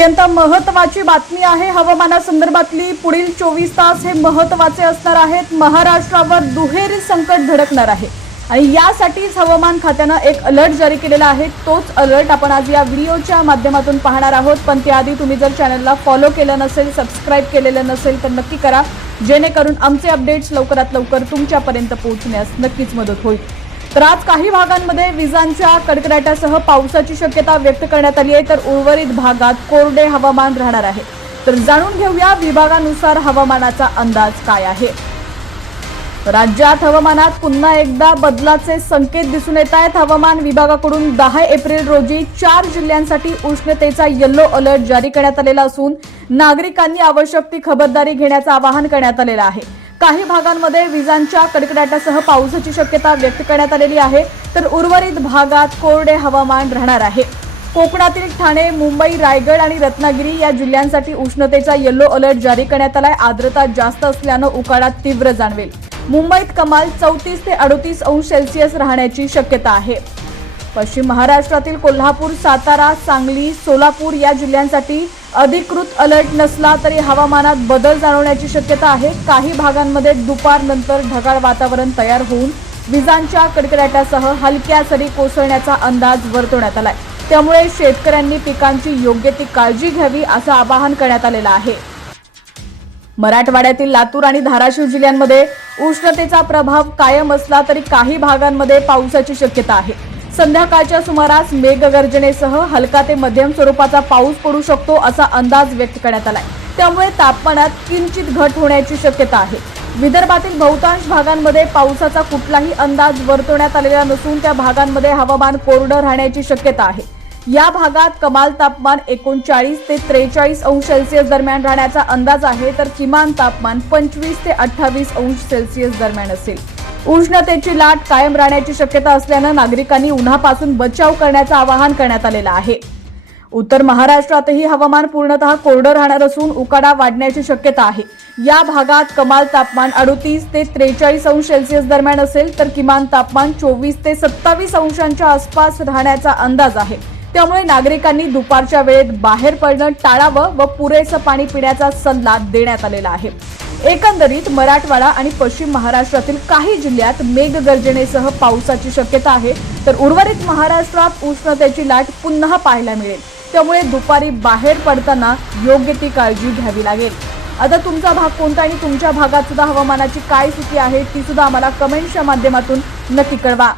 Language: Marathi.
अत्यंत महत्त्वाची बातमी आहे। हवामानासंदर्भातली पुढील 24 तास हे महत्त्वाचे असणार आहेत। महाराष्ट्रावर दुहेरी संकट धडकणार आहे आणि यासाठीच हवामान खात्याने एक अलर्ट जारी केलेला आहे। तोच अलर्ट आपण आज या व्हिडिओच्या माध्यमातून पाहणार आहोत। पण त्याआधी तुम्ही जर चॅनलला फॉलो केलं नसेल, सबस्क्राइब केलेलं नसेल तर नक्की करा, जेणेकरून आमचे अपडेट्स लवकरात लवकर तुमच्यापर्यंत पोहोचण्यास नक्कीच मदत होईल। तर आज काही भागांमध्ये विजांच्या कडकडाटासह पावसाची शक्यता व्यक्त करण्यात आली आहे, तर उर्वरित भागात कोरडे हवामान राहणार आहे। तर जाणून घेऊया विभागानुसार हवामानाचा अंदाज काय आहे। राज्यात हवामानात पुन्हा एकदा बदलाचे संकेत दिसून येत आहेत। हवामान विभागाकडून 10 एप्रिल रोजी 4 जिल्ह्यांसाठी उष्णतेचा येलो अलर्ट जारी करण्यात आलेला असून नागरिकांनी आवश्यक ती खबरदारी घेण्याचे आवाहन करण्यात आलेले आहे। काही भागांमध्ये विजांच्या कडकडाटासह पावसाची शक्यता व्यक्त करण्यात आलेली आहे, तर उर्वरित भागात कोरडे हवामान राहणार आहे। कोकणातील ठाणे, मुंबई, रायगड आणि रत्नागिरी या जिल्ह्यांसाठी उष्णतेचा येलो अलर्ट जारी करण्यात आलाय। आर्द्रता जास्त असल्याने उकाडा तीव्र जाणवेल। मुंबईत कमाल 34 ते 38 अंश सेल्सिअस राहण्याची शक्यता आहे। पश्चिम महाराष्ट्रातील कोल्हापूर, सातारा, सांगली, सोलापूर या जिल्ह्यांसाठी अधिकृत अलर्ट नसला तरी हवामानात बदल जाणवण्याची शक्यता आहे। काही भागांमध्ये दुपारनंतर ढगाळ वातावरण तयार होऊन विजांच्या कडकडाटासह हलक्या सरी कोसळण्याचा अंदाज वर्तवण्यात आलाय। त्यामुळे शेतकऱ्यांनी पिकांची योग्य ती काळजी घ्यावी असं आवाहन करण्यात आलेलं आहे। मराठवाड्यातील लातूर आणि धाराशिव जिल्ह्यांमध्ये उष्णतेचा प्रभाव कायम असला तरी काही भागांमध्ये पावसाची शक्यता आहे। संध्याकाळच्या सुमारास मेघगर्जनेसह हलका ते मध्यम स्वरूपाचा पाऊस पडू शकतो असा अंदाज व्यक्त करण्यात आलाय। त्यामुळे तापमानात किंचित घट होण्याची शक्यता आहे। विदर्भातील बहुतांश भागांमध्ये पावसाचा कुठलाही अंदाज वर्तवण्यात आलेला नसून त्या भागांमध्ये हवामान कोरडं राहण्याची शक्यता आहे। या भागात कमाल तापमान 39 ते 43 अंश सेल्सिअस दरम्यान राहण्याचा अंदाज आहे, तर किमान तापमान 25 ते 28 अंश सेल्सिअस दरम्यान असेल। उष्णतेची लाट कायम राहण्याची शक्यता असल्याने नागरिकांनी उन्हापासून बचाव करण्याचे आवाहन करण्यात आलेले आहे। उत्तर महाराष्ट्रातही हवामान पूर्णतः कोरडं राहणार असून उकाडा वाढण्याची शक्यता आहे। या भागात कमाल तापमान 38 ते 43 अंश सेल्सिअस दरम्यान असेल, तर किमान तापमान 24 ते 27 अंशांच्या आसपास राहण्याचा अंदाज आहे। त्यामुळे नागरिकांनी दुपारच्या वेळेत बाहेर पडणं टाळावं व पुरेसं पाणी पिण्याचा सल्ला देण्यात आलेला आहे। एकंदरीत मराठवाडा आणि पश्चिम महाराष्ट्रातील काही जिल्ह्यात मेघगर्जनेसह पावसाची शक्यता आहे, तर उर्वरित महाराष्ट्रात उष्णतेची लाट पुन्हा पाहायला मिळेल। त्यामुळे दुपारी बाहेर पडताना योग्य ती काळजी घ्यावी लागेल। आता तुमचा भाग कोणता आणि तुमच्या भागात सुद्धा हवामानाची काय स्थिती आहे ती सुद्धा आम्हाला कमेंट्सच्या माध्यमातून नक्की कळवा।